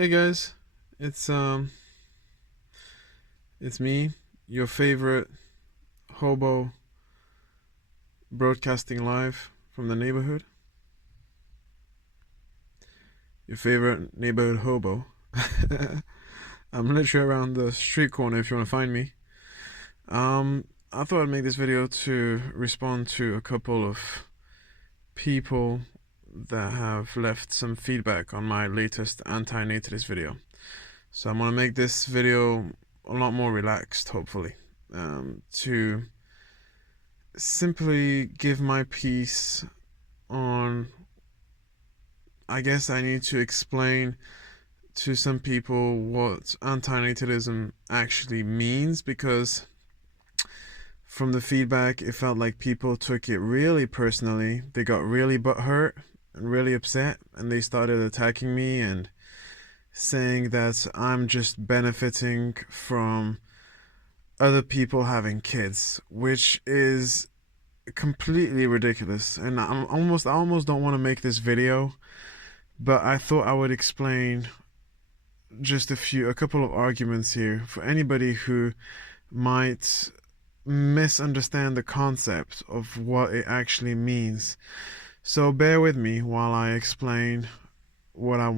Hey guys, it's it's me, your favorite hobo broadcasting live from the neighborhood. Your favorite neighborhood hobo. I'm literally around the street corner if you want to find me. I thought I'd make this video to respond to a couple of people that have left some feedback on my latest anti-natalist video. So I'm gonna make this video a lot more relaxed, hopefully, to simply give my piece on. I guess I need to explain to some people what antinatalism actually means, because from the feedback it felt like people took it really personally. They got really butthurt and really upset, and they started attacking me and saying that I'm just benefiting from other people having kids, which is completely ridiculous. And I almost don't want to make this video, but I thought I would explain just a couple of arguments here for anybody who might misunderstand the concept of what it actually means. So bear with me while I explain what I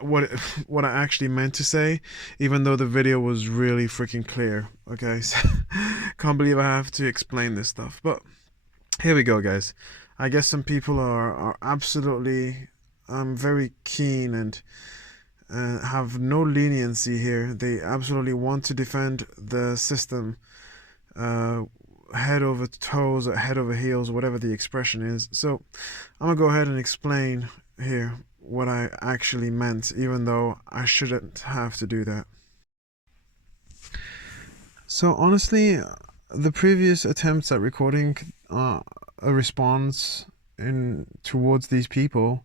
what what I actually meant to say, even though the video was really freaking clear. Okay, so, can't believe I have to explain this stuff, but here we go, guys. I guess some people are absolutely very keen and have no leniency here. They absolutely want to defend the system, head over toes or head over heels, whatever the expression is. So I'm gonna go ahead and explain here what I actually meant, even though I shouldn't have to do that. So honestly, the previous attempts at recording a response in towards these people,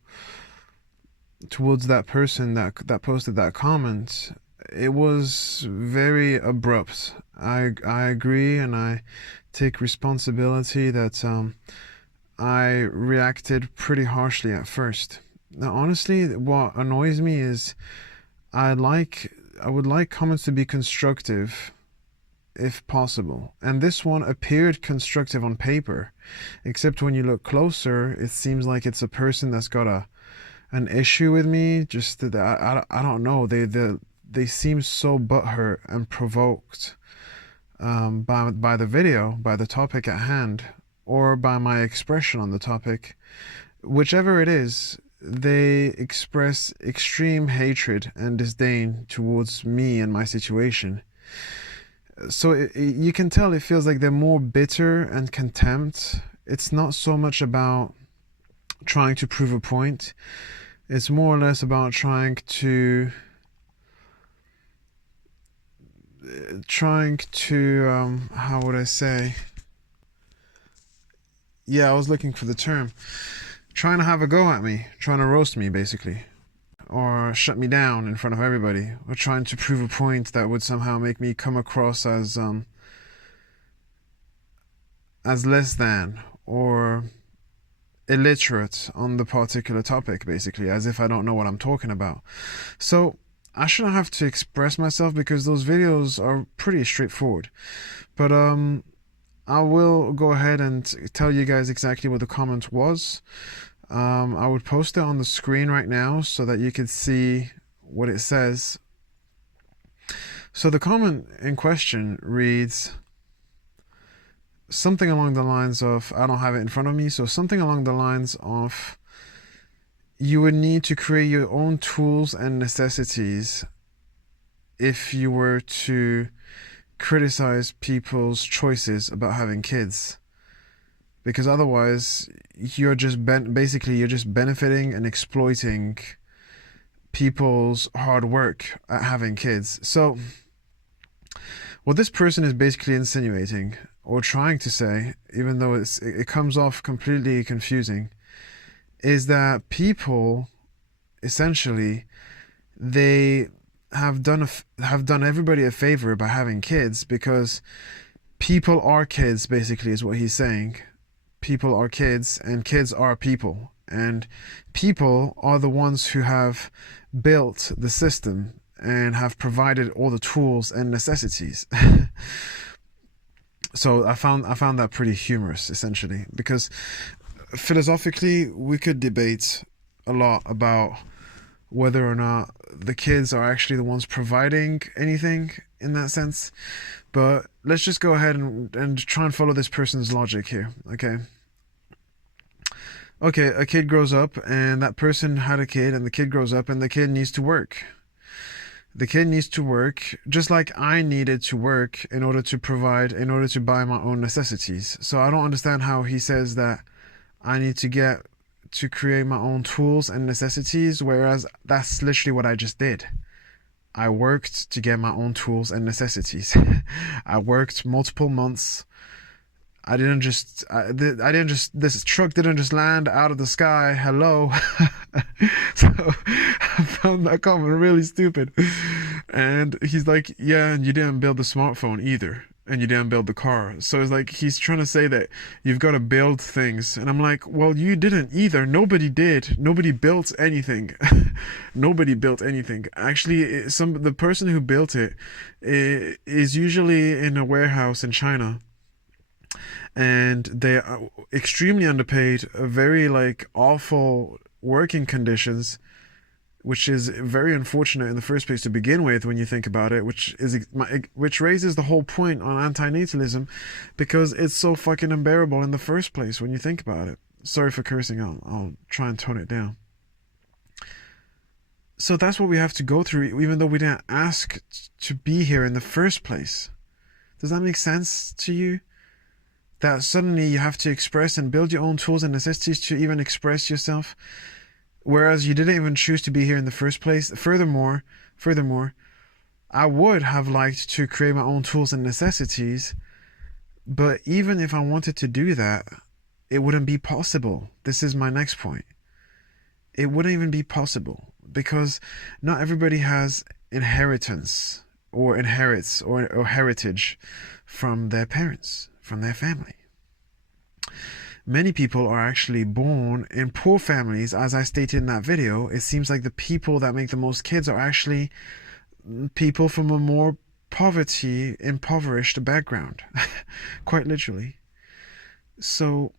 towards that person that posted that comment, it was very abrupt. I agree, and I take responsibility that I reacted pretty harshly at first. Now, honestly, what annoys me is I would like comments to be constructive if possible. And this one appeared constructive on paper, except when you look closer, it seems like it's a person that's got an issue with me. Just that I don't know. They seem so butthurt and provoked by the video, by the topic at hand, or by my expression on the topic. Whichever it is, they express extreme hatred and disdain towards me and my situation. So you can tell it feels like they're more bitter and contempt. It's not so much about trying to prove a point. It's more or less about trying to how would I say? Yeah, I was looking for the term. Trying to have a go at me, trying to roast me, basically, or shut me down in front of everybody, or trying to prove a point that would somehow make me come across as less than or illiterate on the particular topic, basically, as if I don't know what I'm talking about. So I shouldn't have to express myself because those videos are pretty straightforward. But I will go ahead and tell you guys exactly what the comment was. I would post it on the screen right now so that you can see what it says. So the comment in question reads something along the lines of, I don't have it in front of me, so something along the lines of, you would need to create your own tools and necessities if you were to criticize people's choices about having kids, because otherwise you're just basically you're just benefiting and exploiting people's hard work at having kids. So what this person is basically insinuating or trying to say, even though it comes off completely confusing, is that people essentially they have done everybody a favor by having kids, because people are kids, basically, is what he's saying. People are kids and kids are people, and people are the ones who have built the system and have provided all the tools and necessities. So I found that pretty humorous, essentially, because philosophically we could debate a lot about whether or not the kids are actually the ones providing anything in that sense. But let's just go ahead and try and follow this person's logic here, okay? Okay, a kid grows up, and that person had a kid, and the kid grows up, and the kid needs to work. The kid needs to work just like I needed to work in order to provide, in order to buy my own necessities. So I don't understand how he says that I need to create my own tools and necessities, whereas that's literally what I just did. I worked to get my own tools and necessities. I worked multiple months. This truck didn't just land out of the sky. Hello. So I found that comment really stupid. And he's like, yeah, and you didn't build the smartphone either. And you didn't build the car. So it's like he's trying to say that you've got to build things. And I'm like, well, you didn't either. Nobody did. Nobody built anything. Nobody built anything. Actually, the person who built it is usually in a warehouse in China. And they are extremely underpaid, very like awful working conditions, which is very unfortunate in the first place to begin with when you think about it, which raises the whole point on antinatalism, because it's so fucking unbearable in the first place when you think about it. Sorry for cursing. I'll try and tone it down. So that's what we have to go through, even though we didn't ask to be here in the first place. Does that make sense to you? That suddenly you have to express and build your own tools and necessities to even express yourself, whereas you didn't even choose to be here in the first place. Furthermore, I would have liked to create my own tools and necessities, but even if I wanted to do that, it wouldn't be possible. This is my next point. It wouldn't even be possible, because not everybody has inheritance or inherits or heritage from their parents, from their family. Many people are actually born in poor families. As I stated in that video, it seems like the people that make the most kids are actually people from a more impoverished background. Quite literally. So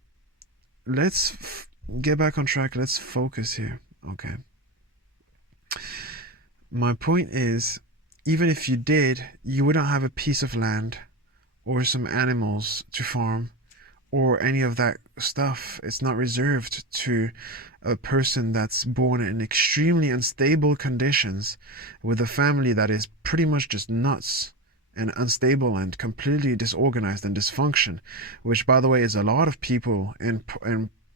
let's get back on track. Let's focus here. Okay. My point is, even if you did, you wouldn't have a piece of land or some animals to farm or any of that stuff. It's not reserved to a person that's born in extremely unstable conditions with a family that is pretty much just nuts and unstable and completely disorganized and dysfunction, which, by the way, is a lot of people in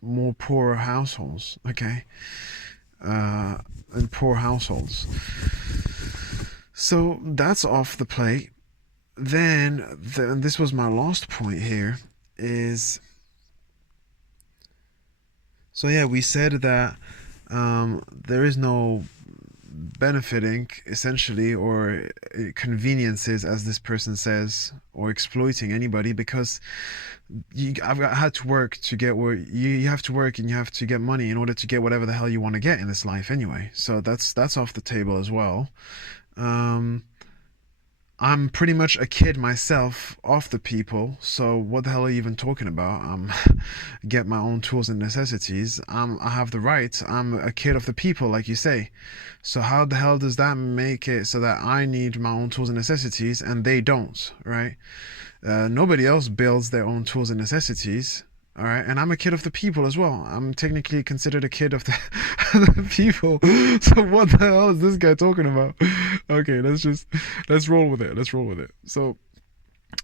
more poorer households, okay? In poor households. So that's off the plate. Then this was my last point here, is, so yeah, we said that there is no benefiting, essentially, or conveniences, as this person says, or exploiting anybody, because I've had to work to get where you have to work, and you have to get money in order to get whatever the hell you want to get in this life anyway. So that's off the table as well. I'm pretty much a kid myself off the people, so what the hell are you even talking about? Get my own tools and necessities. I have the right. I'm a kid of the people, like you say. So how the hell does that make it so that I need my own tools and necessities and they don't, right? Nobody else builds their own tools and necessities. All right, and I'm a kid of the people as well. I'm technically considered a kid of the people. So what the hell is this guy talking about? Okay, let's roll with it. Let's roll with it. So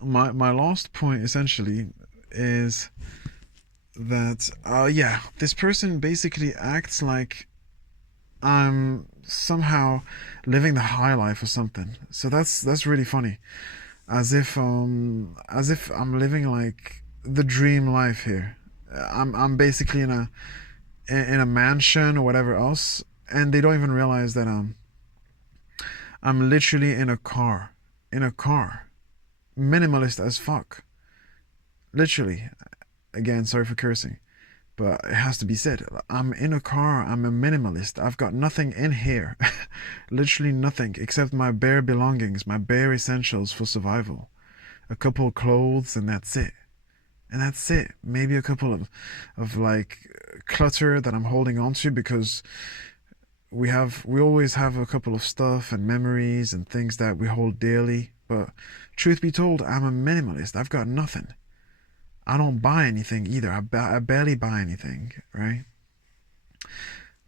my last point essentially is that yeah, this person basically acts like I'm somehow living the high life or something. So that's really funny, as if I'm living like the dream life here. I'm basically in a mansion or whatever else, and they don't even realize that I'm literally in a car, minimalist as fuck, literally. Again, sorry for cursing, but it has to be said. I'm in a car. I'm a minimalist. I've got nothing in here. Literally nothing except my bare belongings, my bare essentials for survival. A couple of clothes, and that's it. And that's it. Maybe a couple of like clutter that I'm holding on to because we always have a couple of stuff and memories and things that we hold dearly. But truth be told, I'm a minimalist. I've got nothing. I don't buy anything either. I barely buy anything, right?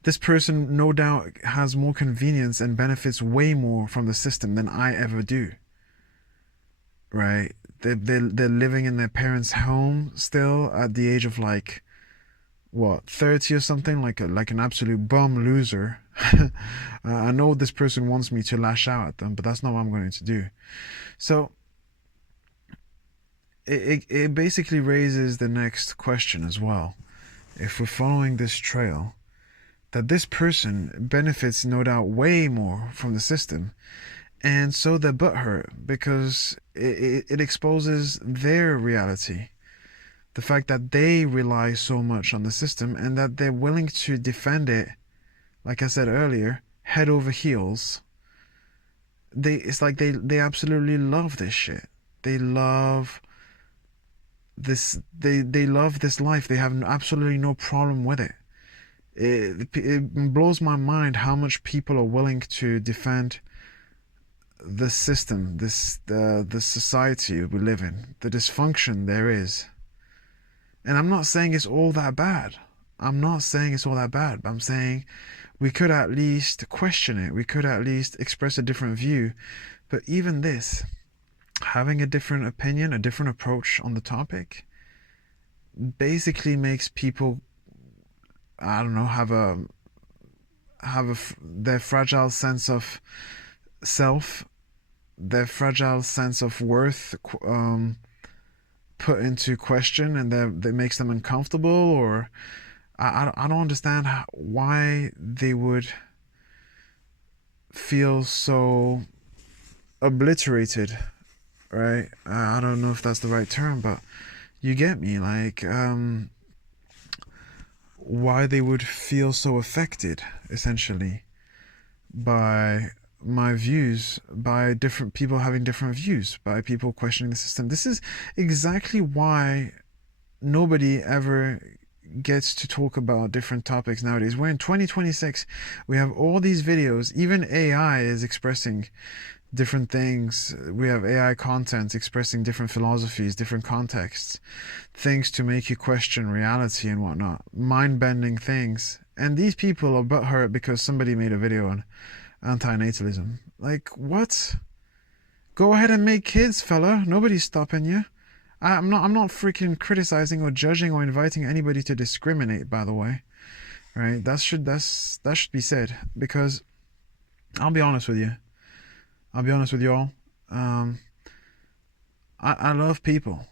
This person no doubt has more convenience and benefits way more from the system than I ever do, right? They're living in their parents' home still at the age of like what 30 or something, like an absolute bum loser. I know this person wants me to lash out at them, but that's not what I'm going to do. So it basically raises the next question as well. If we're following this trail, that this person benefits no doubt way more from the system, and so they're butthurt because it exposes their reality. The fact that they rely so much on the system and that they're willing to defend it, like I said earlier, head over heels. It's like they absolutely love this shit. They love they love this life. They have absolutely no problem with it. It blows my mind how much people are willing to defend the system, the society we live in, the dysfunction there is. And I'm not saying it's all that bad. I'm not saying it's all that bad, but I'm saying we could at least question it. We could at least express a different view. But even this, having a different opinion, a different approach on the topic, basically makes people, I don't know, their fragile sense of self, their fragile sense of worth, put into question, and that makes them uncomfortable. Or I don't understand why they would feel so obliterated, right? I don't know if that's the right term, but you get me. Like, why they would feel so affected, essentially, by my views, by different people having different views, by people questioning the system. This is exactly why nobody ever gets to talk about different topics nowadays. We're in 2026. We have all these videos. Even AI is expressing different things. We have AI content expressing different philosophies, different contexts, things to make you question reality and whatnot, mind-bending things. And these people are butthurt because somebody made a video on antinatalism. Like, what? Go ahead and make kids, fella. Nobody's stopping you. I'm not freaking criticizing or judging or inviting anybody to discriminate, by the way. Right? That should be said, because I'll be honest with you. I'll be honest with y'all. I love people.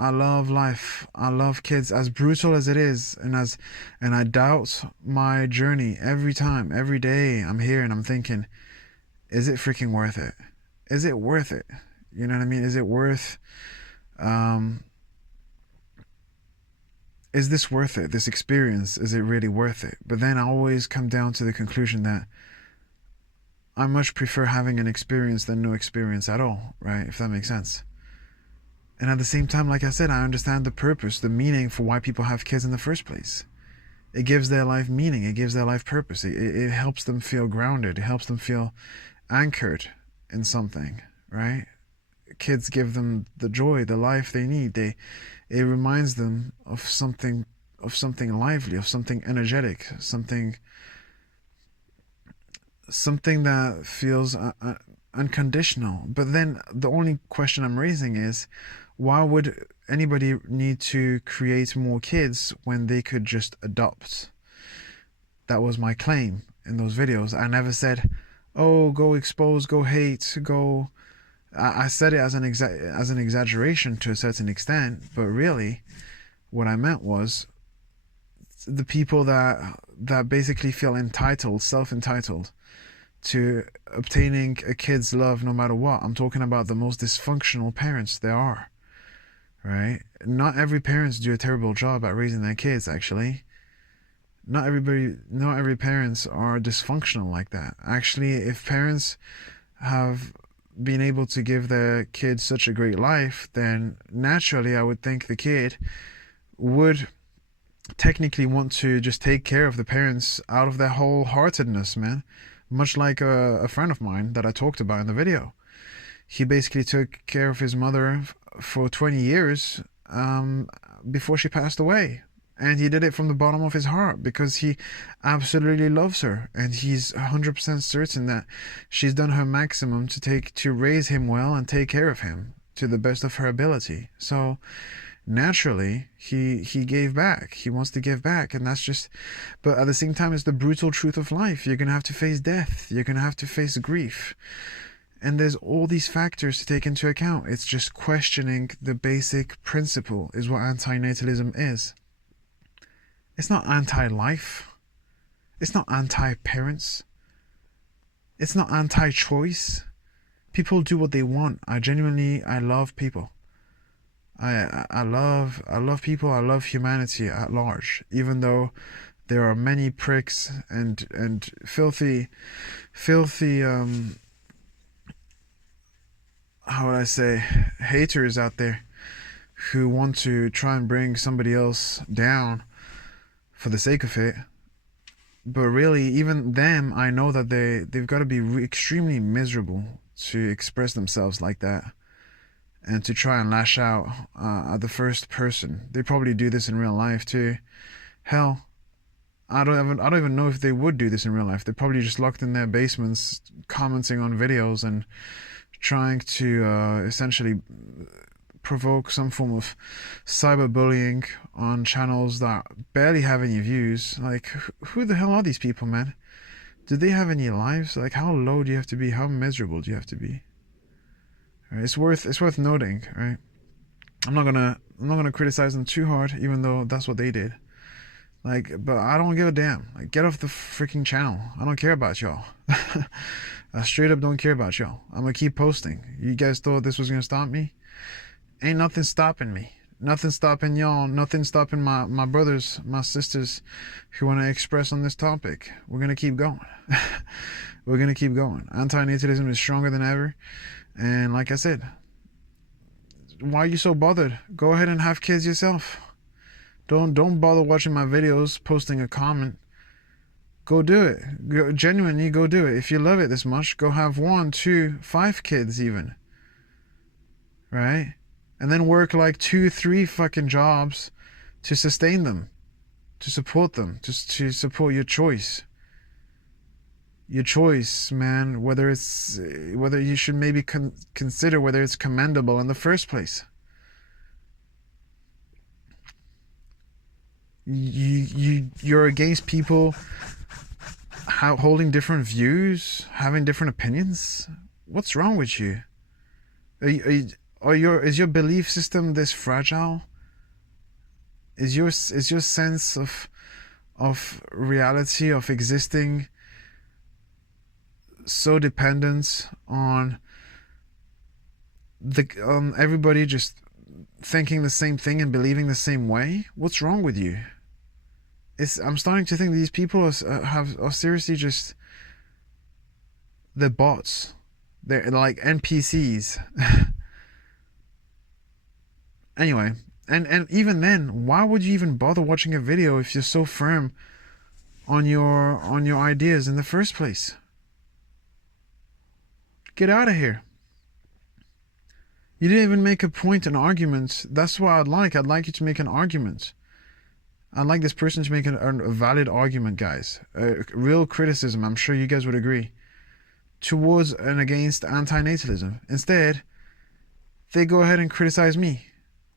I love life. I love kids, as brutal as it is, and I doubt my journey every time, every day. I'm here and I'm thinking, is it freaking worth it? Is it worth it? You know what I mean? Is it worth? Is this worth it? This experience, is it really worth it? But then I always come down to the conclusion that I much prefer having an experience than no experience at all, right? If that makes sense. And at the same time, like I said, I understand the purpose, the meaning for why people have kids in the first place. It gives their life meaning. It gives their life purpose. It helps them feel grounded. It helps them feel anchored in something, right? Kids give them the joy, the life they need. It reminds them of something lively, of something energetic, something that feels unconditional. But then the only question I'm raising is, why would anybody need to create more kids when they could just adopt? That was my claim in those videos. I never said, oh, go expose, go hate, go. I said it as an exaggeration to a certain extent, but really what I meant was the people that basically feel entitled, self-entitled to obtaining a kid's love no matter what. I'm talking about the most dysfunctional parents there are. right? Not every parents do a terrible job at raising their kids, actually. Not every parents are dysfunctional like that. Actually, if parents have been able to give their kids such a great life, then naturally I would think the kid would technically want to just take care of the parents out of their wholeheartedness, man. Much like a friend of mine that I talked about in the video. He basically took care of his mother for 20 years before she passed away. And he did it from the bottom of his heart because he absolutely loves her, and he's 100% certain that she's done her maximum to raise him well and take care of him to the best of her ability. So naturally, he gave back. He wants to give back, and that's just. But at the same time, it's the brutal truth of life. You're gonna have to face death. You're gonna have to face grief. And there's all these factors to take into account. It's just questioning the basic principle is what antinatalism is. It's not anti-life. It's not anti-parents. It's not anti-choice. People do what they want. I love people. I love people. I love humanity at large. Even though there are many pricks and filthy how would I say, haters out there who want to try and bring somebody else down for the sake of it. But really, even them, I know that they've got to be extremely miserable to express themselves like that and to try and lash out at the first person. They probably do this in real life too. Hell, I don't even know if they would do this in real life. They're probably just locked in their basements, commenting on videos and trying to essentially provoke some form of cyberbullying on channels that barely have any views. Like, who the hell are these people, man? Do they have any lives? Like, how low do you have to be? How miserable do you have to be? Right? It's worth noting, right? I'm not gonna criticize them too hard, even though that's what they did. Like, but I don't give a damn. Like, get off the freaking channel. I don't care about y'all. I straight up don't care about y'all. I'm gonna keep posting. You guys thought this was gonna stop me? Ain't nothing stopping me. Nothing stopping y'all. Nothing stopping my brothers, my sisters who want to express on this topic. We're gonna keep going. We're gonna keep going. Antinatalism is stronger than ever. And like I said, why are you so bothered? Go ahead and have kids yourself. Don't bother watching my videos, posting a comment. Go do it. Genuinely, go do it. If you love it this much, go have 1, 2, 5 kids even. Right? And then work like 2, 3 fucking jobs to sustain them, to support them, just to support your choice. Your choice, man. Whether you should maybe consider whether it's commendable in the first place. You're against people holding different views, having different opinions. What's wrong with you? Is your belief system this fragile? Is your sense of reality, of existing, so dependent on everybody just thinking the same thing and believing the same way? What's wrong with you? I'm starting to think these people are seriously just, they're bots. They're like NPCs. Anyway, and even then, why would you even bother watching a video if you're so firm on your ideas in the first place? Get out of here. You didn't even make a point, an argument. That's what I'd like. I'd like you to make an argument. I'd like this person to make a valid argument, guys. Real criticism, I'm sure you guys would agree, towards and against antinatalism. Instead, they go ahead and criticize me.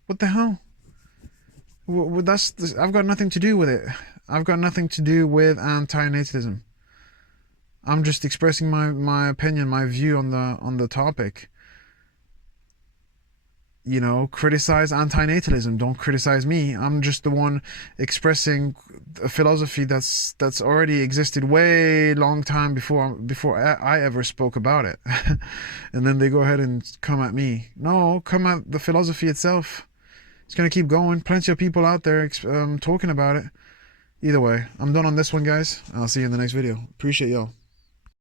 What the hell? I've got nothing to do with it. I've got nothing to do with antinatalism. I'm just expressing my opinion, my view on the topic. You know, criticize antinatalism. Don't criticize me. I'm just the one expressing a philosophy that's already existed way long time before I ever spoke about it. And then they go ahead and come at me. No, come at the philosophy itself. It's gonna keep going. Plenty of people out there talking about it. Either way, I'm done on this one, guys. I'll see you in the next video. Appreciate y'all.